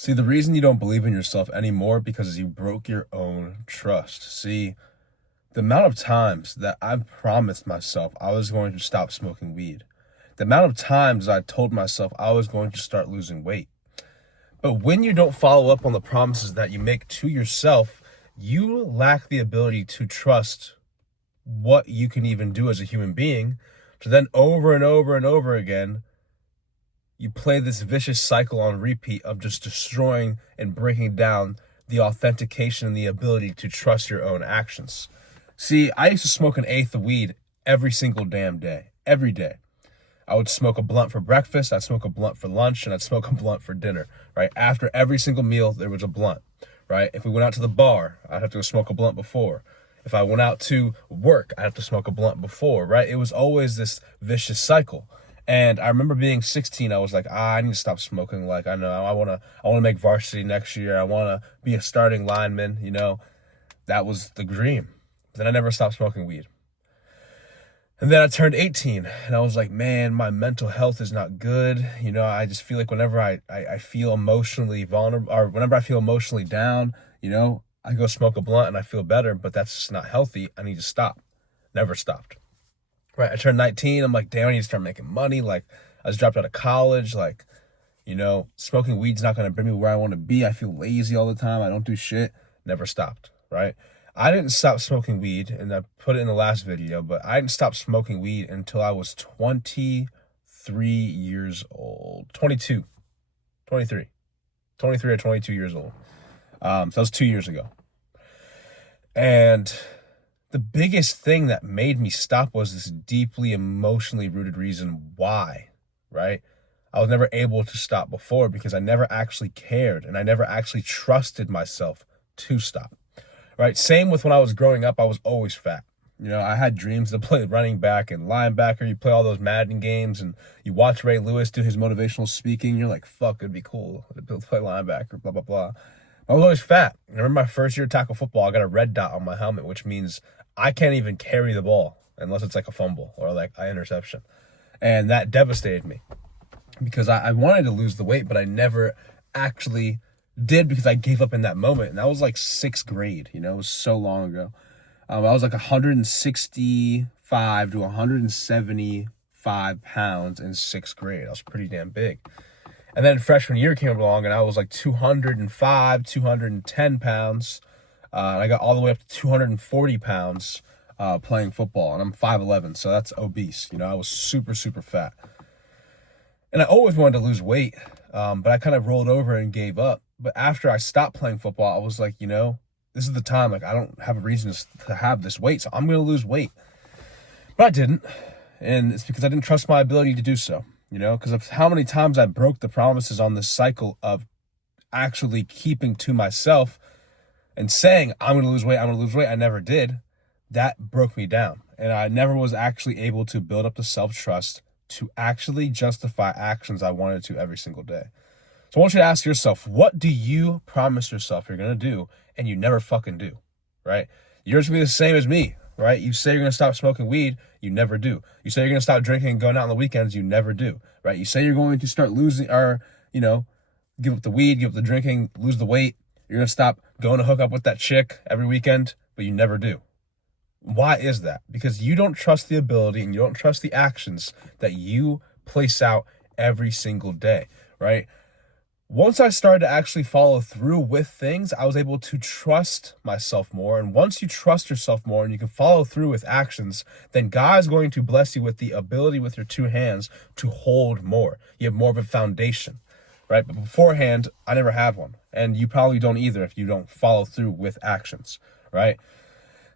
See, the reason you don't believe in yourself anymore because you broke your own trust. See, the amount of times that I've promised myself I was going to stop smoking weed, the amount of times I told myself I was going to start losing weight. But when you don't follow up on the promises that you make to yourself, you lack the ability to trust what you can even do as a human being. So then over and over and over again, you play this vicious cycle on repeat of just destroying and breaking down the authentication and the ability to trust your own actions. See, I used to smoke an eighth of weed every single damn day, every day. I would smoke a blunt for breakfast, I'd smoke a blunt for lunch, and I'd smoke a blunt for dinner, right? After every single meal, there was a blunt, right? If we went out to the bar, I'd have to go smoke a blunt before. If I went out to work, I'd have to smoke a blunt before, right? It was always this vicious cycle. And I remember being 16, I was like, I need to stop smoking. Like, I know I want to make varsity next year. I want to be a starting lineman, That was the dream. Then I never stopped smoking weed. And then I turned 18 and I was like, man, my mental health is not good. I just feel like whenever I feel emotionally vulnerable, or whenever I feel emotionally down, I go smoke a blunt and I feel better, but that's just not healthy. I need to stop. Never stopped. Right. I turned 19. I'm like, damn, I need to start making money. Like, I just dropped out of college. Like, smoking weed's not going to bring me where I want to be. I feel lazy all the time. I don't do shit. Never stopped. Right. I didn't stop smoking weed, and I put it in the last video, but I didn't stop smoking weed until I was 23 years old. 23 or 22 years old. So that was 2 years ago. And the biggest thing that made me stop was this deeply emotionally rooted reason why, right? I was never able to stop before because I never actually cared and I never actually trusted myself to stop, right? Same with when I was growing up, I was always fat. I had dreams to play running back and linebacker. You play all those Madden games and you watch Ray Lewis do his motivational speaking. You're like, fuck, it'd be cool to play linebacker, blah, blah, blah. I was always fat. I remember my first year of tackle football, I got a red dot on my helmet, which means I can't even carry the ball unless it's like a fumble or like an interception. And that devastated me because I wanted to lose the weight, but I never actually did because I gave up in that moment. And that was like sixth grade, it was so long ago. I was like 165 to 175 pounds in sixth grade. I was pretty damn big. And then freshman year came along and I was like 205, 210 pounds. And I got all the way up to 240 pounds playing football. And I'm 5'11", so that's obese. I was super, super fat. And I always wanted to lose weight, but I kind of rolled over and gave up. But after I stopped playing football, I was like, this is the time. Like, I don't have a reason to have this weight, so I'm going to lose weight. But I didn't. And it's because I didn't trust my ability to do so. Because of how many times I broke the promises on this cycle of actually keeping to myself and saying, I'm going to lose weight, I never did. That broke me down. And I never was actually able to build up the self-trust to actually justify actions I wanted to every single day. So I want you to ask yourself, what do you promise yourself you're going to do and you never fucking do, right? Yours will be the same as me, right? You say you're going to stop smoking weed, you never do. You say you're going to stop drinking and going out on the weekends, you never do, right? You say you're going to start losing or, give up the weed, give up the drinking, lose the weight. You're going to stop going to hook up with that chick every weekend, but you never do. Why is that? Because you don't trust the ability and you don't trust the actions that you place out every single day, right? Once I started to actually follow through with things, I was able to trust myself more. And once you trust yourself more and you can follow through with actions, then God is going to bless you with the ability with your two hands to hold more. You have more of a foundation, right? But beforehand, I never had one. And you probably don't either if you don't follow through with actions, right?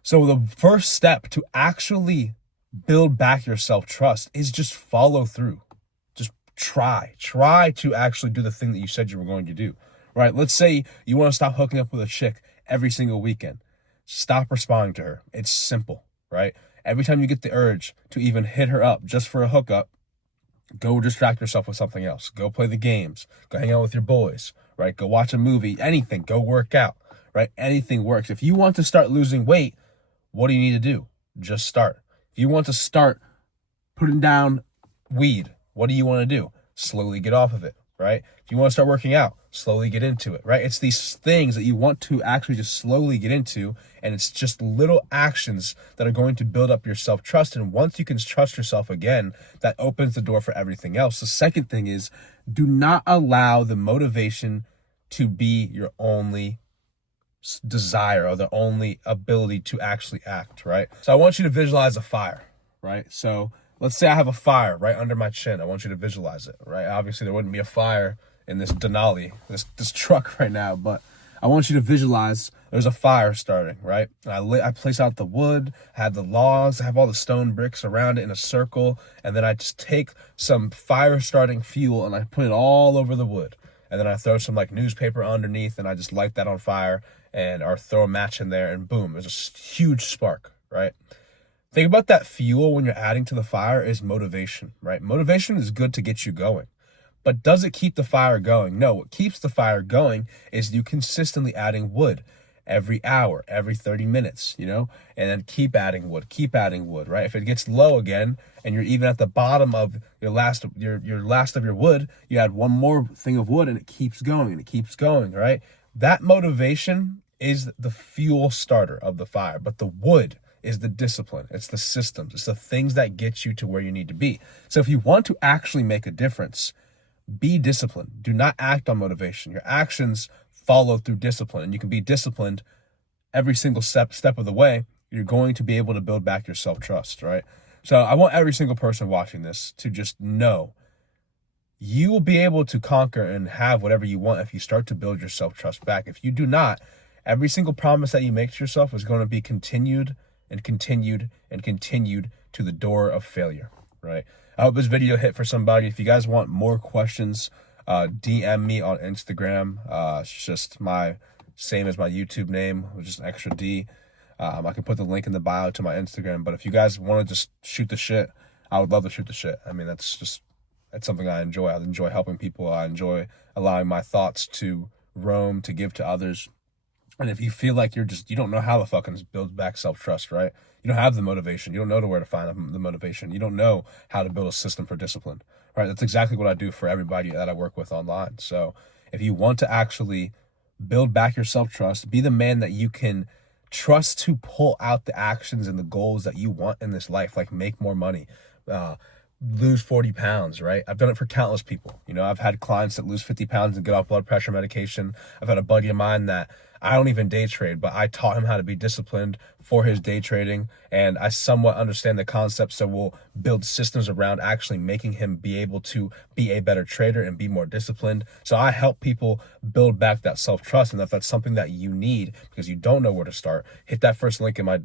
So the first step to actually build back your self-trust is just follow through. Try to actually do the thing that you said you were going to do, right? Let's say you want to stop hooking up with a chick every single weekend. Stop responding to her. It's simple, right? Every time you get the urge to even hit her up just for a hookup, go distract yourself with something else. Go play the games. Go hang out with your boys, right? Go watch a movie, anything. Go work out, right? Anything works. If you want to start losing weight, what do you need to do? Just start. If you want to start putting down weed, what do you want to do? Slowly get off of it, right? If you want to start working out, slowly get into it, right? It's these things that you want to actually just slowly get into, and it's just little actions that are going to build up your self-trust. And once you can trust yourself again, that opens the door for everything else. The second thing is, do not allow the motivation to be your only desire or the only ability to actually act, right? So I want you to visualize a fire, right? So let's say I have a fire right under my chin. I want you to visualize it, right? Obviously, there wouldn't be a fire in this Denali, this truck right now, but I want you to visualize there's a fire starting, right? And I place out the wood, I have the logs, I have all the stone bricks around it in a circle, and then I just take some fire starting fuel and I put it all over the wood. And then I throw some like newspaper underneath and I just light that on fire or throw a match in there, and boom, there's a huge spark, right? Think about that fuel when you're adding to the fire is motivation, right? Motivation is good to get you going. But does it keep the fire going? No, what keeps the fire going is you consistently adding wood every hour, every 30 minutes, and then keep adding wood, right? If it gets low again and you're even at the bottom of your last of your wood, you add one more thing of wood and it keeps going, right? That motivation is the fuel starter of the fire, but the wood is the discipline. It's the systems. It's the things that get you to where you need to be. So if you want to actually make a difference, be disciplined. Do not act on motivation. Your actions follow through discipline, and you can be disciplined every single step of the way. You're going to be able to build back your self-trust, right? So I want every single person watching this to just know you will be able to conquer and have whatever you want if you start to build your self-trust back. If you do not, every single promise that you make to yourself is going to be continued and continued and continued to the door of failure, right? I hope this video hit for somebody. If you guys want more questions, DM me on Instagram. It's just same as my YouTube name, which is extra D. I can put the link in the bio to my Instagram. But if you guys want to just shoot the shit, I would love to shoot the shit. I mean, that's something I enjoy. I enjoy helping people. I enjoy allowing my thoughts to roam, to give to others. And if you feel like you don't know how the fucking build back self-trust, right? You don't have the motivation. You don't know where to find the motivation. You don't know how to build a system for discipline, right? That's exactly what I do for everybody that I work with online. So if you want to actually build back your self-trust, be the man that you can trust to pull out the actions and the goals that you want in this life, like make more money, lose 40 pounds, right? I've done it for countless people. I've had clients that lose 50 pounds and get off blood pressure medication. I've had a buddy of mine that I don't even day trade, but I taught him how to be disciplined for his day trading, and I somewhat understand the concept, so we'll build systems around actually making him be able to be a better trader and be more disciplined. So I help people build back that self-trust, and if that's something that you need because you don't know where to start, hit that first link in my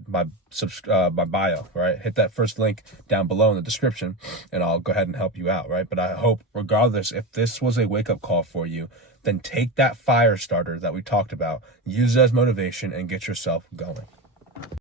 bio, right? Hit that first link down below in the description, and I'll go ahead and help you out, right? But I hope, regardless, if this was a wake-up call for you, then take that fire starter that we talked about, use it as motivation, and get yourself going.